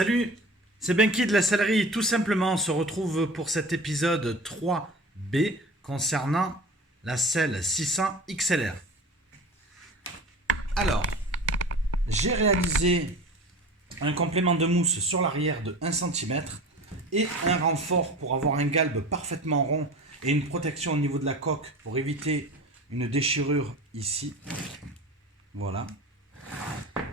Salut, c'est Benki de la Sellerie. Tout simplement, on se retrouve pour cet épisode 3B concernant la selle 600 XLR. Alors, j'ai réalisé un complément de mousse sur l'arrière de 1 cm et un renfort pour avoir un galbe parfaitement rond et une protection au niveau de la coque pour éviter une déchirure ici. Voilà.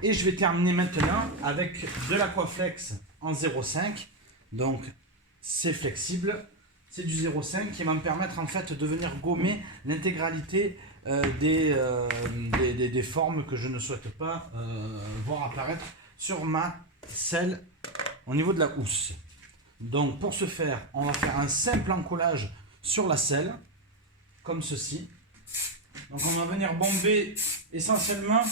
Et je vais terminer maintenant avec de l'Aquaflex en 0,5. Donc c'est flexible, c'est du 0,5 qui va me permettre en fait de venir gommer l'intégralité des formes que je ne souhaite pas voir apparaître sur ma selle au niveau de la housse. Donc pour ce faire, on va faire un simple encollage sur la selle, comme ceci. Donc on va venir bomber essentiellement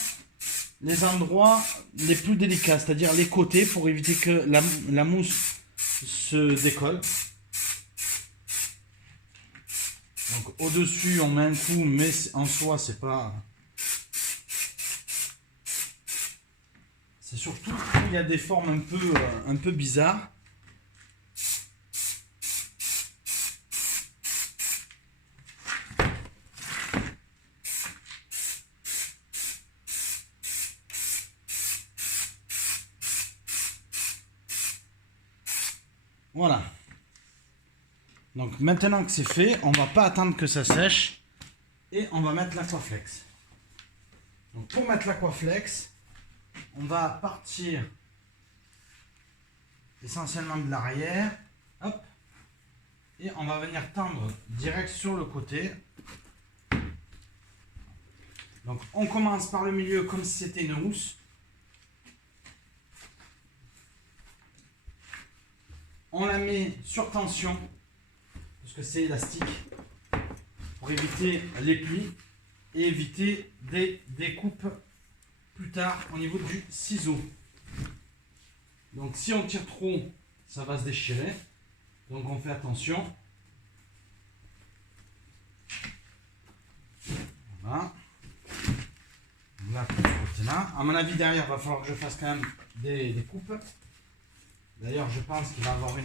les endroits les plus délicats, c'est-à-dire les côtés, pour éviter que la mousse se décolle. Donc au-dessus on met un coup, mais en soi c'est pas... C'est surtout qu'il y a des formes un peu bizarres. Voilà. Donc maintenant que c'est fait, on va pas attendre que ça sèche et on va mettre l'Aquaflex. Donc pour mettre l'Aquaflex, on va partir essentiellement de l'arrière, hop, et on va venir tendre direct sur le côté. Donc on commence par le milieu comme si c'était une housse. On la met sur tension, parce que c'est élastique, pour éviter les plis et éviter des découpes plus tard au niveau du ciseau. Donc si on tire trop, ça va se déchirer. Donc on fait attention. Voilà. Là, pour ce côté-là. À mon avis, derrière, il va falloir que je fasse quand même des coupes. D'ailleurs, je pense qu'il va y avoir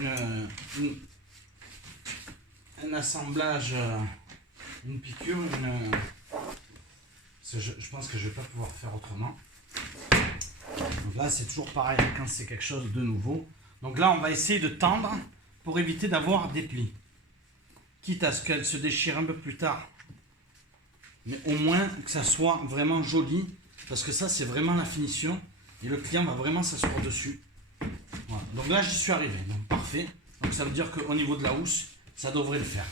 un assemblage, une piqûre, parce que je pense que je ne vais pas pouvoir faire autrement. Donc là, c'est toujours pareil quand c'est quelque chose de nouveau. Donc là, on va essayer de tendre pour éviter d'avoir des plis. Quitte à ce qu'elle se déchire un peu plus tard. Mais au moins que ça soit vraiment joli, parce que ça, c'est vraiment la finition. Et le client va vraiment s'asseoir dessus. Voilà. Donc là j'y suis arrivé, donc parfait. Donc ça veut dire qu'au niveau de la housse, ça devrait le faire.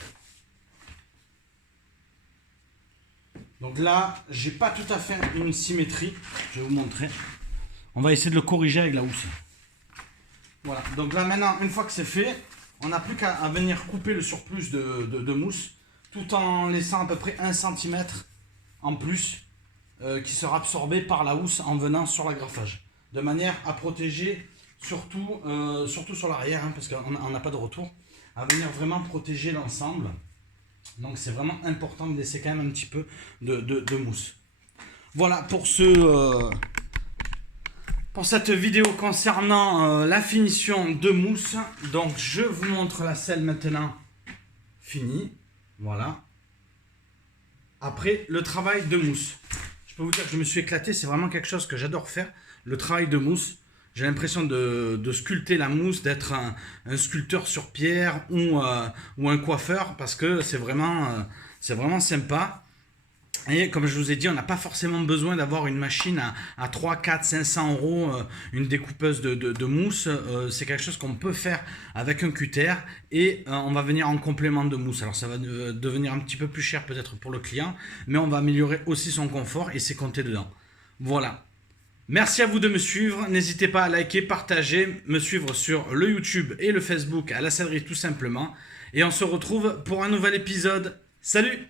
Donc là, j'ai pas tout à fait une symétrie. Je vais vous montrer. On va essayer de le corriger avec la housse. Voilà. Donc là maintenant, une fois que c'est fait, on n'a plus qu'à venir couper le surplus de mousse, tout en laissant à peu près 1 cm en plus qui sera absorbé par la housse en venant sur l'agrafage, de manière à protéger surtout sur l'arrière, hein, parce qu'on n'a pas de retour, à venir vraiment protéger l'ensemble. Donc c'est vraiment important de laisser quand même un petit peu de mousse. Voilà pour cette vidéo concernant la finition de mousse. Donc je vous montre la selle maintenant finie. Voilà. Après le travail de mousse, je peux vous dire que je me suis éclaté. C'est vraiment quelque chose que j'adore faire, le travail de mousse. J'ai l'impression de sculpter la mousse, d'être un sculpteur sur pierre ou un coiffeur, parce que c'est vraiment sympa. Et comme je vous ai dit, on n'a pas forcément besoin d'avoir une machine à 3, 4, 500 euros, une découpeuse de mousse. C'est quelque chose qu'on peut faire avec un cutter et on va venir en complément de mousse. Alors ça va devenir un petit peu plus cher peut-être pour le client, mais on va améliorer aussi son confort et c'est compté dedans. Voilà. Merci à vous de me suivre, n'hésitez pas à liker, partager, me suivre sur le YouTube et le Facebook à la Sellerie tout simplement. Et on se retrouve pour un nouvel épisode. Salut!